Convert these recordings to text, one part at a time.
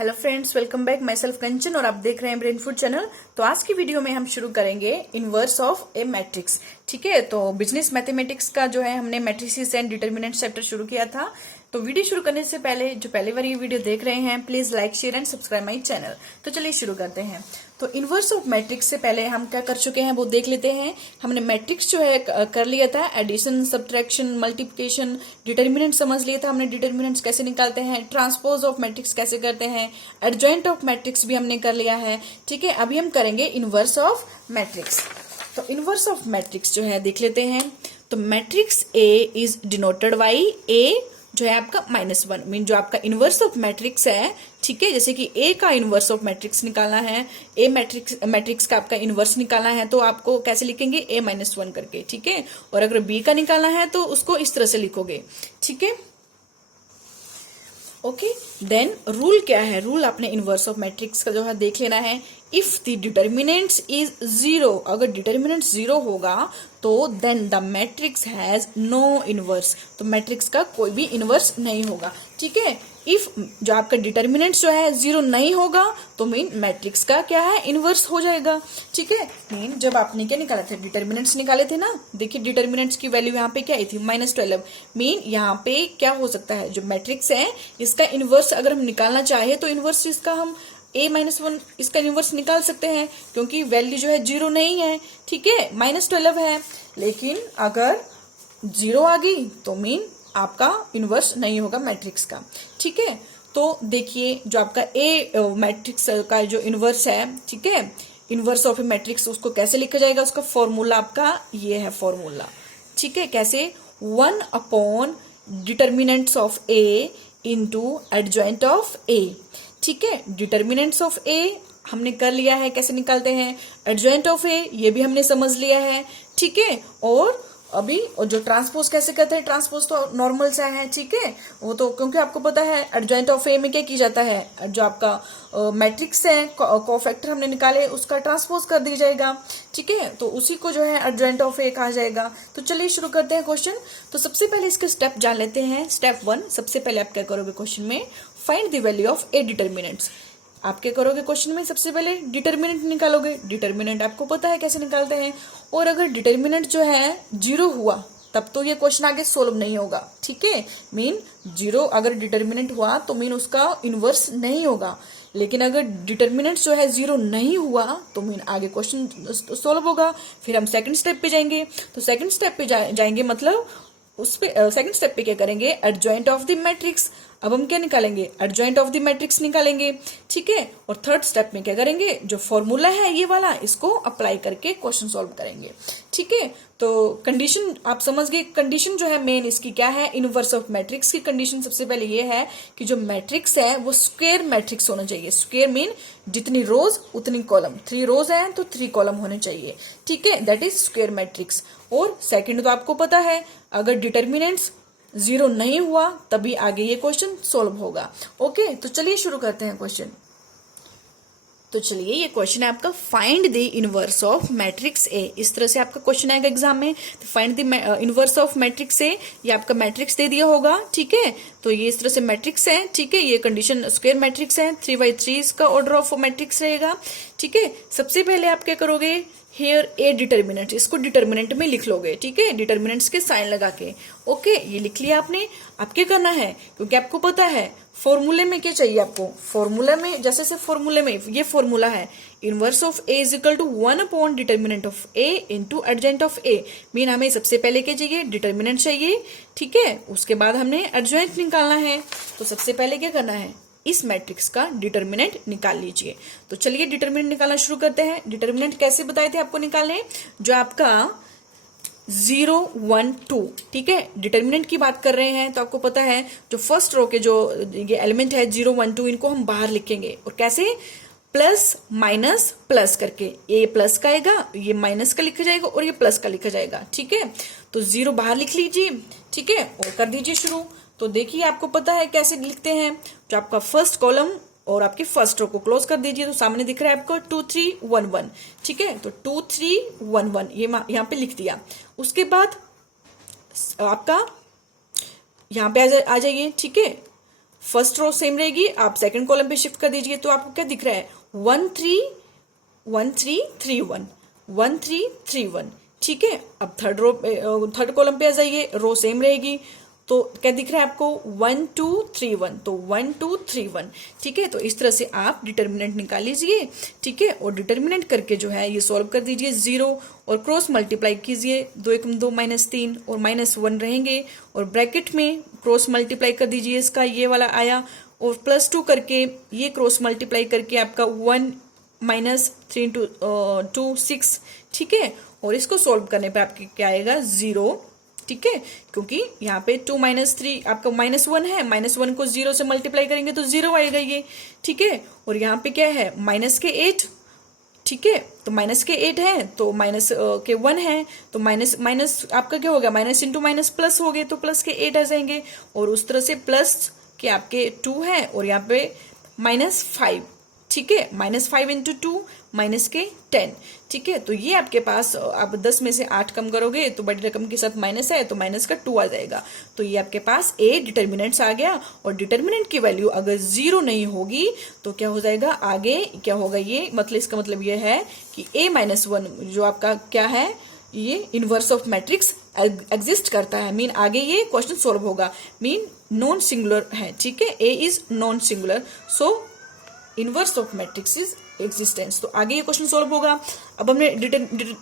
Hello friends, welcome back. Myself Kanchan और आप देख रहे हैं ब्रेन फूड चैनल। तो आज की वीडियो में हम शुरू करेंगे इनवर्स ऑफ ए मैट्रिक्स। ठीक है, तो बिजनेस मैथमेटिक्स का जो है हमने मैट्रिसेस एंड डिटर्मिनेंट चैप्टर शुरू किया था। तो वीडियो शुरू करने से पहले जो पहली बार ये वीडियो देख रहे हैं, please like share and subscribe my channel. तो चलिए शुरू करते हैं। तो इनवर्स ऑफ मैट्रिक्स से पहले हम क्या कर चुके हैं वो देख लेते हैं। हमने मैट्रिक्स जो है कर लिया था, एडिशन, सब्ट्रैक्शन, मल्टीप्लिकेशन, डिटर्मिनेंट समझ लिया था हमने, डिटर्मिनेंट्स कैसे निकालते हैं, ट्रांसपोज ऑफ मैट्रिक्स कैसे करते हैं, एडजॉइंट ऑफ मैट्रिक्स भी हमने कर लिया है। ठीक है, अभी हम करेंगे इनवर्स ऑफ मैट्रिक्स। तो इनवर्स ऑफ मैट्रिक्स जो है देख लेते हैं। तो matrix A is denoted by A जो है आपका -1, मीन जो आपका इनवर्स ऑफ मैट्रिक्स है। ठीक है, जैसे कि ए का इनवर्स ऑफ मैट्रिक्स निकालना है, ए मैट्रिक्स का आपका इनवर्स निकालना है, तो आपको कैसे लिखेंगे, a-1 करके। ठीक है, और अगर बी का निकालना है तो उसको इस तरह से लिखोगे। ठीक है, ओके। देन रूल क्या है, रूल आपने इनवर्स ऑफ मैट्रिक्स का जो है देख लेना है। इफ द डिटर्मिनेंट्स इज 0, अगर डिटर्मिनेंट 0 होगा तो then the matrix has no inverse, तो मैट्रिक्स का कोई भी इनवर्स नहीं होगा। ठीक है, इफ जो आपका डिटर्मिनेंट्स जो है 0 नहीं होगा तो मीन मैट्रिक्स का क्या है, इनवर्स हो जाएगा। ठीक है, मीन जब आपने क्या निकाला था, डिटर्मिनेंट्स निकाले थे ना, देखिए डिटर्मिनेंट्स की वैल्यू यहाँ पे क्या आई थी, -12। मीन यहाँ पे क्या हो सकता है, जो मैट्रिक्स है इसका इनवर्स अगर हम निकालना चाहे तो इनवर्स इसका हम a-1 इसका इनवर्स निकाल सकते हैं, क्योंकि वैल्यू जो है 0 नहीं है। ठीक है, -12 है। लेकिन अगर 0 आ गई तो मीन आपका इनवर्स नहीं होगा मैट्रिक्स का। ठीक है, तो देखिए जो आपका ए मैट्रिक्स का जो इनवर्स है, ठीक है, इनवर्स ऑफ ए मैट्रिक्स उसको कैसे लिखा जाएगा, उसका फॉर्मूला आपका ये है फॉर्मूला। ठीक है, कैसे, 1 upon determinants of A into adjoint of A. ठीक है, डिटर्मिनेंट्स ऑफ ए हमने कर लिया है, कैसे निकालते हैं, एडजॉइंट ऑफ ए ये भी हमने समझ लिया है। ठीक है, और अभी और जो ट्रांसपोज कैसे करते हैं, ट्रांसपोज तो नॉर्मल सा है। ठीक है, वो तो क्योंकि आपको पता है एडजॉइंट ऑफ ए में क्या की जाता है, जो आपका मैट्रिक्स है कोफैक्टर हमने निकाले उसका ट्रांसपोज कर दिया जाएगा। ठीक है, तो उसी को जो है एडजॉइंट ऑफ ए कहा जाएगा। तो चलिए शुरू करते हैं क्वेश्चन। तो सबसे पहले इसके स्टेप जान लेते हैं। स्टेप 1, सबसे पहले आप क्या करोगे क्वेश्चन में, find the value of A determinants. आप क्या करोगे क्वेश्चन में, सबसे पहले डिटर्मिनेंट निकालोगे। डिटर्मिनेंट आपको पता है कैसे निकालते हैं, और अगर डिटर्मिनेंट जो है 0 हुआ तब तो ये क्वेश्चन आगे सोल्व नहीं होगा। ठीक है, मीन 0 अगर डिटर्मिनेंट हुआ तो मीन उसका इनवर्स नहीं होगा। लेकिन अगर डिटर्मिनेंट जो है 0 नहीं हुआ तो मीन आगे क्वेश्चन सोल्व होगा। फिर हम सेकंड स्टेप पे जाएंगे। तो सेकंड स्टेप पे जाएंगे मतलब उस पे सेकंड स्टेप पे क्या करेंगे, एडजॉइंट ऑफ द मैट्रिक्स। अब हम क्या निकालेंगे, एडजॉइंट ऑफ द मैट्रिक्स निकालेंगे। ठीक है, और थर्ड स्टेप में क्या करेंगे, जो फॉर्मूला है ये वाला इसको अप्लाई करके क्वेश्चन सॉल्व करेंगे। ठीक है, तो कंडीशन आप समझ गए। कंडीशन जो है मेन इसकी क्या है, इनवर्स ऑफ मैट्रिक्स की कंडीशन सबसे पहले ये है कि जो मैट्रिक्स है वो स्क्वायर मैट्रिक्स होना चाहिए। स्क्वायर मीन जितनी रोज उतनी कॉलम, 3 रोज है तो 3 कॉलम होने चाहिए। ठीक है, दैट इज स्क्वायर मैट्रिक्स। और सेकंड तो आपको पता है, अगर डिटर्मिनेंट्स 0 नहीं हुआ तभी आगे ये क्वेश्चन सोल्व होगा। ओके, तो चलिए शुरू करते हैं क्वेश्चन। तो चलिए ये क्वेश्चन है आपका, find the inverse of matrix A. इस तरह से आपका क्वेश्चन आएगा एग्जाम में। तो find the inverse of matrix A, ये आपका मैट्रिक्स दे दिया होगा। ठीक है, तो ये इस तरह से मैट्रिक्स है। ठीक है, ये कंडीशन स्क्वायर मैट्रिक्स है, 3x3 इसका ऑर्डर ऑफ मैट्रिक्स रहेगा। ठीक है, सबसे पहले आप क्या करोगे, हेयर ए डिटर्मिनेंट, इसको डिटर्मिनेंट में लिख लोगे। ठीक है, डिटर्मिनेंट्स के साइन लगा के। ओके, ये लिख लिया आपने। अब क्या करना है, क्योंकि आपको पता है फॉर्मूले में क्या चाहिए आपको, फॉर्मूला में जैसे फॉर्मूले में ये फॉर्मूला है, inverse of A is equal to 1 upon determinant of A into adjoint of A. Mean हमें सबसे पहले क्या चाहिए, डिटर्मिनेंट चाहिए। ठीक है, उसके बाद हमने एडजॉइंट निकालना है। तो सबसे पहले क्या करना है, इस मैट्रिक्स का डिटर्मिनेंट निकाल लीजिए। तो चलिए डिटर्मिनेंट निकालना शुरू करते हैं। डिटर्मिनेंट कैसे बताए थे आपको निकालने, जो आपका 0, 1, 2। ठीक है, डिटर्मिनेंट की बात कर रहे हैं तो आपको पता है जो फर्स्ट रो के जो ये एलिमेंट है 0, 1, 2 इनको हम बाहर लिखेंगे। और कैसे, प्लस माइनस प्लस करके, ये प्लस का आएगा, ये माइनस का लिखा जाएगा और ये प्लस का लिखा जाएगा। ठीक है, तो 0 बाहर लिख लीजिए। ठीक है, और कर दीजिए शुरू। तो देखिए आपको पता है कैसे लिखते हैं, जो आपका फर्स्ट कॉलम और आपके फर्स्ट रो को क्लोज कर दीजिए। तो सामने दिख रहा है आपको 2, 3, 1, 1। ठीक है, तो 2, 3, 1, 1 ये यहाँ पे लिख दिया। उसके बाद आपका यहाँ पे आ जाइए। ठीक है, फर्स्ट रो सेम रहेगी, आप सेकंड कॉलम पे शिफ्ट कर दीजिए तो आपको क्या दिख रहा है 1 3 1 3 3 1 1 3 3 1। ठीक है, अब थर्ड कॉलम पे आ जाइए, रो सेम रहेगी तो क्या दिख रहा है आपको 1 2 3 1, तो 1 2 3 1। ठीक है, तो इस तरह से आप डिटर्मिनेंट निकाल लीजिए। ठीक है, और डिटर्मिनेंट करके जो है ये सॉल्व कर दीजिए 0 और क्रॉस मल्टीप्लाई कीजिए, 2 1 2 -3 और -1 रहेंगे और ब्रैकेट में क्रॉस मल्टीप्लाई कर दीजिए, इसका ये वाला आया और +2 करके ये क्रॉस मल्टीप्लाई करके आपका 1 -3 इंटू 2 6। ठीक है, और इसको सॉल्व करने पे आपके क्या आएगा 0। ठीक है, क्योंकि यहाँ पे 2 -3 आपका -1 है, -1 को 0 से मल्टीप्लाई करेंगे तो 0 आएगा ये। ठीक है, और यहाँ पे क्या है -8। ठीक है, तो -8 है तो -1 है तो माइनस आपका क्या हो गया, माइनस इंटू माइनस प्लस हो गए तो प्लस के 8 आ जाएंगे और उस तरह से प्लस के आपके 2 है और यहाँ पे -5। ठीक है, -5 इंटू 2 -10। ठीक है, तो ये आपके पास आप 10 में से 8 कम करोगे तो बड़ी रकम के साथ माइनस है तो माइनस का 2 आ जाएगा। तो ये आपके पास ए डिटर्मिनेंट्स आ गया और डिटर्मिनेंट की वैल्यू अगर 0 नहीं होगी तो क्या हो जाएगा, आगे क्या होगा ये मतलब इसका मतलब ये है कि A-1 जो आपका क्या है, ये इनवर्स ऑफ मैट्रिक्स एग्जिस्ट करता है, मीन आगे ये क्वेश्चन सॉल्व होगा, मीन नॉन सिंगुलर है। ठीक है, A is non singular, so inverse of matrix is existence. तो आगे ये क्वेश्चन सॉल्व होगा। अब हमने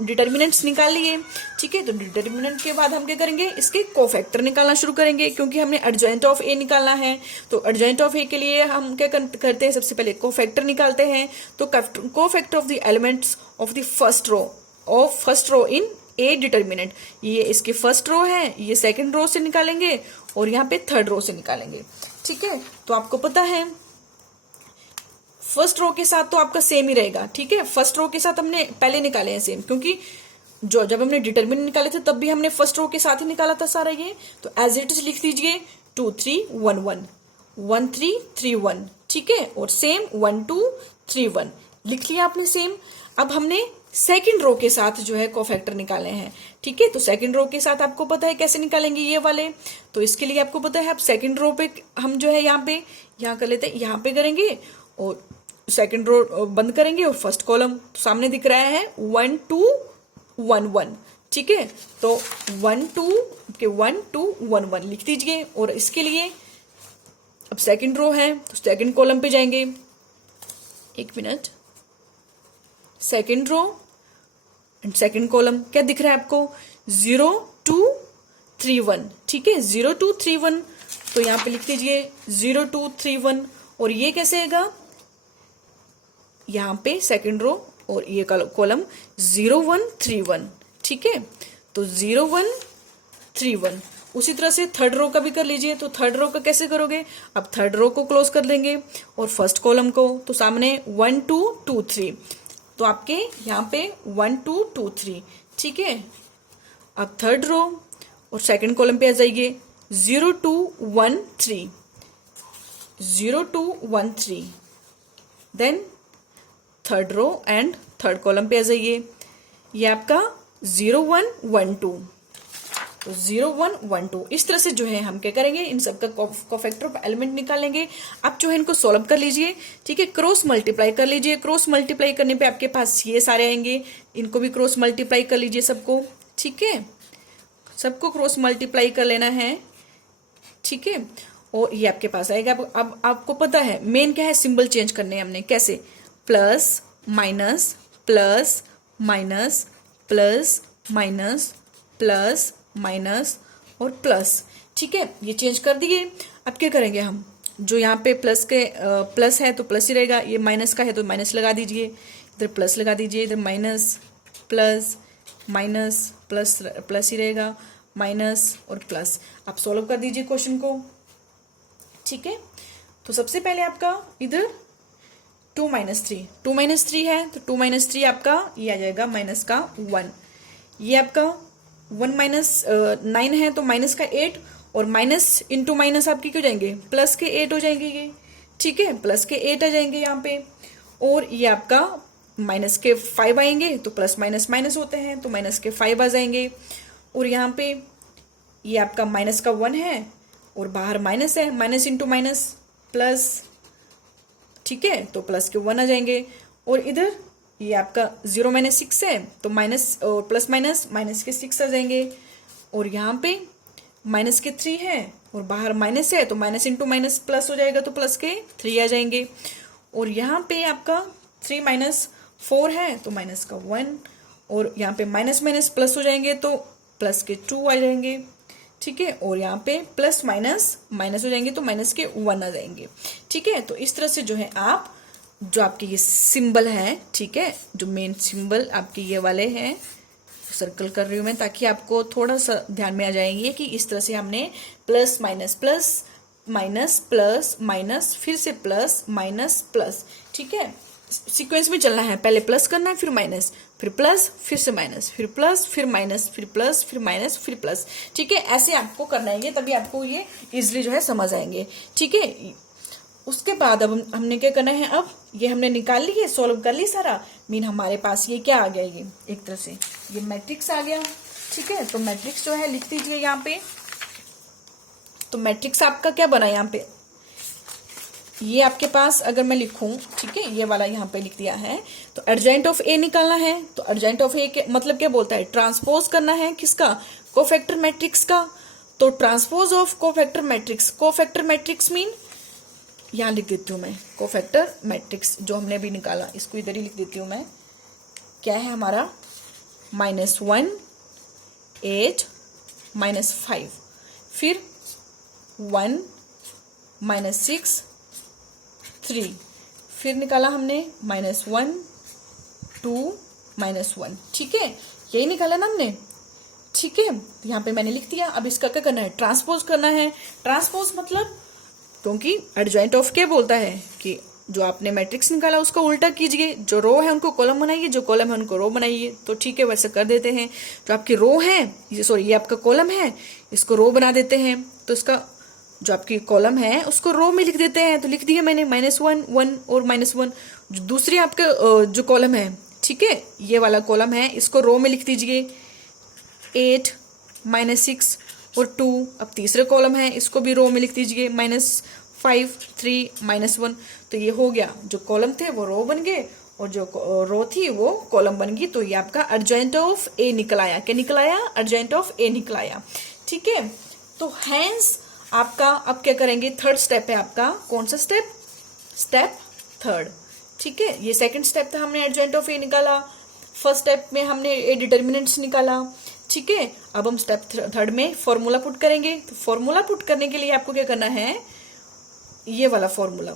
डिटर्मिनेंट्स निकाल लिए। ठीक है, तो डिटर्मिनेंट के बाद हम क्या करेंगे, इसके कोफैक्टर निकालना शुरू करेंगे क्योंकि हमने एडजॉइंट ऑफ ए निकालना है। तो एडजॉइंट ऑफ ए के लिए हम क्या करते हैं, सबसे पहले कोफैक्टर निकालते हैं। तो cofactor of the elements of the first row in a determinant, ये इसके फर्स्ट रो है, ये सेकंड रो से निकालेंगे और यहाँ पे थर्ड रो से निकालेंगे। ठीक है, तो आपको पता है फर्स्ट रो के साथ तो आपका सेम ही रहेगा। ठीक है, फर्स्ट रो के साथ हमने पहले निकाले हैं सेम, क्योंकि जब हमने डिटर्मिनेंट निकाले थे तब भी हमने फर्स्ट रो के साथ ही निकाला था सारा ये। तो एज इट इज लिख दीजिए 2 3 1 1 1 3 3 1। ठीक है, और सेम 1 2 3 1 लिख लिया आपने सेम। अब हमने सेकंड रो के साथ जो है कोफैक्टर निकाले हैं। ठीक है, तो सेकंड रो के साथ आपको पता है कैसे निकालेंगे ये वाले, तो इसके लिए आपको पता है आप सेकंड रो पे हम जो है यहाँ कर लेते हैं, यहाँ पे करेंगे और सेकंड रो बंद करेंगे और फर्स्ट कॉलम सामने दिख रहा है 1 2 1 1। ठीक है, तो 1 2 1 1 लिख दीजिए और इसके लिए अब सेकंड रो है तो सेकंड कॉलम पे जाएंगे, 1 minute, second row and second column क्या दिख रहा है आपको 0 2 3 1। ठीक है, 0 2 3 1, तो यहाँ पे लिख दीजिए 0 2 3 1 और ये कैसे आएगा, यहाँ पे सेकंड रो और ये कॉलम 0 1 3 1। ठीक है, तो 0 1 3 1। उसी तरह से थर्ड रो का भी कर लीजिए। तो थर्ड रो का कैसे करोगे, अब थर्ड रो को क्लोज कर लेंगे और फर्स्ट कॉलम को, तो सामने 1 2 2 3, तो आपके यहाँ पे 1 2 2 3। ठीक है, अब थर्ड रो और सेकंड कॉलम पे आ जाइए 0 2 1 3 0 2 1 3, then third row and third column पे आ जाइए, ये आपका 0 1 1 2, तो 0 1 1 2। इस तरह से जो है हम क्या करेंगे, इन सबका कोफैक्टर ऑफ एलिमेंट निकालेंगे। आप जो है इनको सॉल्व कर लीजिए। ठीक है, क्रॉस मल्टीप्लाई कर लीजिए, क्रॉस मल्टीप्लाई करने पे आपके पास ये सारे आएंगे, इनको भी क्रॉस मल्टीप्लाई कर लीजिए सबको। ठीक है, सबको क्रॉस मल्टीप्लाई कर लेना है। ठीक है, और ये आपके पास आएगा। अब आपको पता है मेन क्या है, सिंबल चेंज करने हैं हमने, कैसे, plus minus plus minus plus minus plus minus और प्लस। ठीक है, ये चेंज कर दिए। अब क्या करेंगे हम, जो यहाँ पे प्लस है तो प्लस ही रहेगा, ये माइनस का है तो माइनस लगा दीजिए, इधर प्लस लगा दीजिए, इधर minus plus minus plus plus ही रहेगा, माइनस और प्लस। आप सॉल्व कर दीजिए क्वेश्चन को। ठीक है, तो सबसे पहले आपका इधर 2 -3 है तो 2 -3 आपका ये आ जाएगा माइनस का 1। ये आपका 1 -9 है तो माइनस का 8 और माइनस इंटू माइनस आपके क्यों जाएंगे, प्लस के 8 हो जाएंगे ये। ठीक है, प्लस के 8 आ जाएंगे यहाँ पे, और ये आपका माइनस के 5 आएंगे तो प्लस माइनस माइनस होते हैं तो माइनस के 5 आ जाएंगे, और यहाँ पे ये आपका माइनस का 1 है और बाहर माइनस है, माइनस इंटू माइनस प्लस, ठीक है, तो प्लस के 1 आ जाएंगे। और इधर ये आपका 0 माइनस 6 है तो माइनस और प्लस माइनस, माइनस के 6 आ जाएंगे। और यहाँ पे माइनस के 3 है और बाहर माइनस है तो माइनस इंटू माइनस प्लस हो जाएगा तो प्लस के 3 आ जाएंगे। और यहाँ पे आपका 3 माइनस 4 है तो माइनस का 1, और यहाँ पे माइनस माइनस प्लस हो जाएंगे तो प्लस के 2 आ जाएंगे, ठीक है। और यहाँ पे प्लस माइनस माइनस हो जाएंगे तो माइनस के 1 आ जाएंगे, ठीक है। तो इस तरह से जो है आप जो आपके ये सिंबल है, ठीक है, जो मेन सिंबल आपके ये वाले हैं, सर्कल कर रही हूं मैं ताकि आपको थोड़ा सा ध्यान में आ जाएंगे कि इस तरह से हमने plus minus plus minus plus minus फिर से प्लस माइनस प्लस, ठीक है, सीक्वेंस में चलना है। पहले प्लस करना है, फिर माइनस, फिर प्लस, फिर से माइनस, फिर प्लस, फिर माइनस, फिर प्लस, फिर माइनस, फिर प्लस, ठीक है। ऐसे आपको करना है, तभी आपको ये इजिली जो है समझ आएंगे, ठीक है। उसके बाद अब हमने क्या करना है, अब ये हमने निकाल ली है, सोल्व कर ली सारा, मीन हमारे पास ये क्या आ गया, ये एक तरह से ये मैट्रिक्स आ गया, ठीक है। तो मैट्रिक्स जो है लिख दीजिए यहाँ पे। तो मैट्रिक्स आपका क्या बना यहाँ पे, ये आपके पास अगर मैं लिखूं, ठीक है, ये वाला यहाँ पे लिख दिया है। तो एडजॉइंट ऑफ ए निकालना है, तो एडजॉइंट ऑफ ए मतलब क्या बोलता है, ट्रांसपोज करना है किसका, कोफैक्टर मैट्रिक्स का। तो transpose of cofactor matrix, cofactor matrix mean यहां लिख देती हूं मैं, कोफैक्टर मैट्रिक्स जो हमने अभी निकाला इसको इधर ही लिख देती हूं मैं। क्या है हमारा, -1 8 -5, फिर 1 -6 3, फिर निकाला हमने -1 2 -1, ठीक है, यही निकाला ना हमने, ठीक है। यहाँ पे मैंने लिख दिया। अब इसका क्या करना है, ट्रांसपोज करना है। ट्रांसपोज मतलब, क्योंकि एडजॉइंट ऑफ क्या बोलता है कि जो आपने मैट्रिक्स निकाला उसको उल्टा कीजिए, जो रो है उनको कॉलम बनाइए, जो कॉलम है उनको रो बनाइए। तो ठीक है, वैसे कर देते हैं। जो आपकी रो है, सॉरी ये आपका कॉलम है, इसको रो बना देते हैं। तो इसका जो आपकी कॉलम है उसको रो में लिख देते हैं। तो लिख दिया मैंने -1 1 और -1। दूसरी आपका जो कॉलम है, ठीक है, ये वाला कॉलम है, इसको रो में लिख दीजिए 8 -6 और 2। अब तीसरे कॉलम है, इसको भी रो में लिख दीजिए -5 3 -1। तो ये हो गया, जो कॉलम थे वो रो बन गए और जो रो थी वो कॉलम बन गई। तो ये आपका एडजॉइंट ऑफ ए निकल आया। क्या निकल आया, एडजॉइंट ऑफ ए निकल आया, ठीक है। तो हैंस आपका अब क्या करेंगे, थर्ड स्टेप है आपका, कौन सा स्टेप, स्टेप थर्ड, ठीक है। ये सेकंड स्टेप था, हमने एडजॉइंट ऑफ ए निकाला। फर्स्ट स्टेप में हमने ए डिटर्मिनेंट्स निकाला, ठीक है। अब हम स्टेप थर्ड में फॉर्मूला पुट करेंगे। तो फॉर्मूला पुट करने के लिए आपको क्या करना है, ये वाला formula,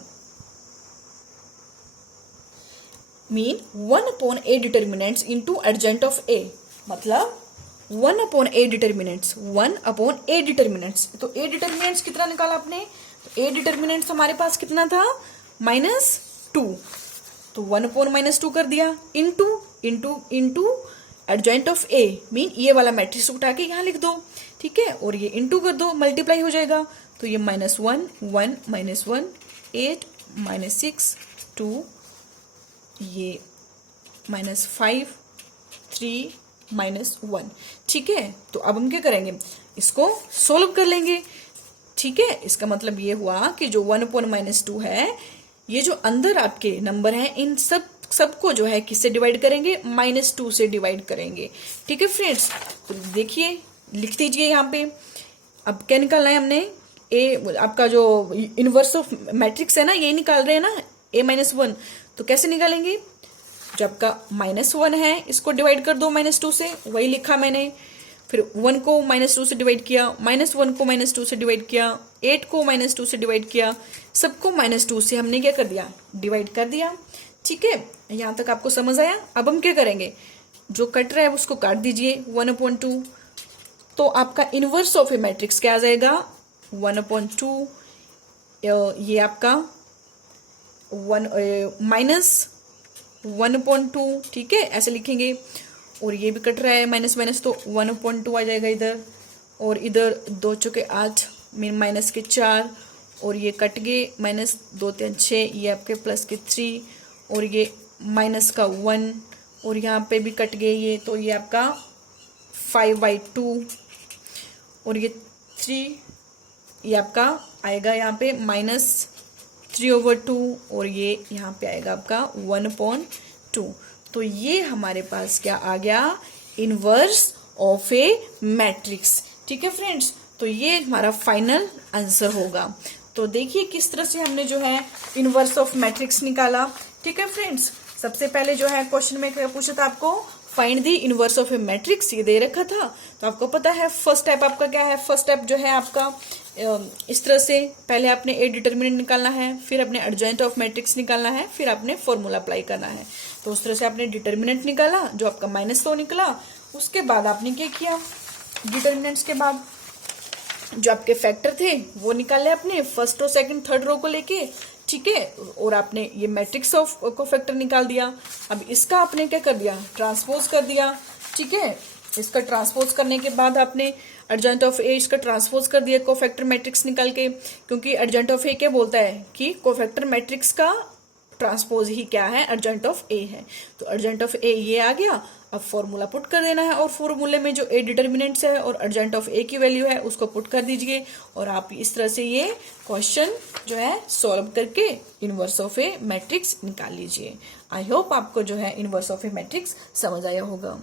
mean 1/a determinants into adjoint of A, मतलब 1/a डिटर्मिनेंट्स, 1/a डिटर्मिनेंट्स। तो ए डिटर्मिनेंट्स कितना निकाला आपने, तो ए डिटर्मिनेंट्स हमारे पास कितना था, -2। तो 1/-2 कर दिया, into into into adjoint of A, mean ये वाला मैट्रिक्स उठा के यहाँ लिख दो, ठीक है, और ये इंटू कर दो, मल्टीप्लाई हो जाएगा। तो ये -1 1 -1 8 -6 2, ये -5 3 -1, ठीक है। तो अब हम क्या करेंगे, इसको सोल्व कर लेंगे, ठीक है। इसका मतलब ये हुआ कि जो 1/-2 है, ये जो अंदर आपके नंबर हैं इन सबको जो है किससे डिवाइड करेंगे, -2 से डिवाइड करेंगे, ठीक है फ्रेंड्स। तो देखिए, लिख दीजिए यहाँ पे। अब क्या निकालना है हमने, ए आपका जो इनवर्स ऑफ मैट्रिक्स है ना, ये निकाल रहे हैं ना, a-1। तो कैसे निकालेंगे, जो आपका -1 है इसको डिवाइड कर दो -2 से, वही लिखा मैंने। फिर 1 को -2 से डिवाइड किया, -1 को -2 से डिवाइड किया, 8 को -2 से डिवाइड किया, सबको -2 से हमने क्या कर दिया, डिवाइड कर दिया, ठीक है। यहां तक आपको समझ आया। अब हम क्या करेंगे, जो कट रहा है उसको काट दीजिए 1/2। तो आपका इनवर्स ऑफ ए मैट्रिक्स क्या आ जाएगा, 1/2, ये आपका -1/2, ठीक है, ऐसे लिखेंगे। और ये भी कट रहा है माइनस माइनस, तो 1/2 आ जाएगा इधर, और इधर 2 चौके 8 मीन -4, और ये कट गए, -2 3 6, ये आपके प्लस के 3, और ये -1, और यहाँ पे भी कट गए ये, तो ये आपका 5/2, और ये 3, ये आपका आएगा यहाँ पे 3/2 और ये यहाँ पे आएगा आपका 1/2। तो ये हमारे पास क्या आ गया, इनवर्स ऑफ ए मैट्रिक्स। ठीक है फ्रेंड्स, तो ये हमारा फाइनल आंसर होगा। तो देखिए किस तरह से हमने जो है इनवर्स ऑफ मैट्रिक्स निकाला। ठीक है फ्रेंड्स, सबसे पहले जो है क्वेश्चन में क्या पूछा था आपको, find the inverse of A matrix, ये दे रखा था। तो आपको पता है फर्स्ट स्टेप आपका क्या है, फर्स्ट स्टेप जो है आपका इस तरह से, पहले आपने ए डिटर्मिनेंट निकालना है, फिर अपने एडजॉइंट ऑफ मैट्रिक्स निकालना है, फिर आपने फॉर्मूला अप्लाई करना है। तो उस तरह से आपने डिटर्मिनेंट निकाला जो आपका -100 निकला। उसके बाद आपने क्या किया, डिटर्मिनेंट्स के बाद जो आपके फैक्टर थे वो निकाले अपने फर्स्ट और सेकंड थर्ड रो को लेके। ठीक है, और आपने ये मैट्रिक्स ऑफ को फैक्टर निकाल दिया। अब इसका आपने क्या कर दिया, ट्रांसपोज कर दिया। ठीक है, इसका ट्रांसपोज करने के बाद आपने एडजॉइंट ऑफ ए इसका ट्रांसपोज कर दिया कोफैक्टर मैट्रिक्स निकाल के, क्योंकि एडजॉइंट ऑफ ए क्या बोलता है कि कोफैक्टर मैट्रिक्स का ट्रांसपोज ही क्या है, एडजॉइंट ऑफ ए है। तो एडजॉइंट ऑफ ए ये आ गया। अब फॉर्मूला पुट कर देना है और फॉर्मूले में जो ए डिटर्मिनेंट्स है और एडजॉइंट ऑफ ए की वैल्यू है उसको पुट कर दीजिए और आप इस तरह से ये क्वेश्चन जो है सॉल्व करके इनवर्स ऑफ ए मैट्रिक्स निकाल लीजिए। आई होप आपको जो है इनवर्स ऑफ ए मैट्रिक्स समझ आया होगा।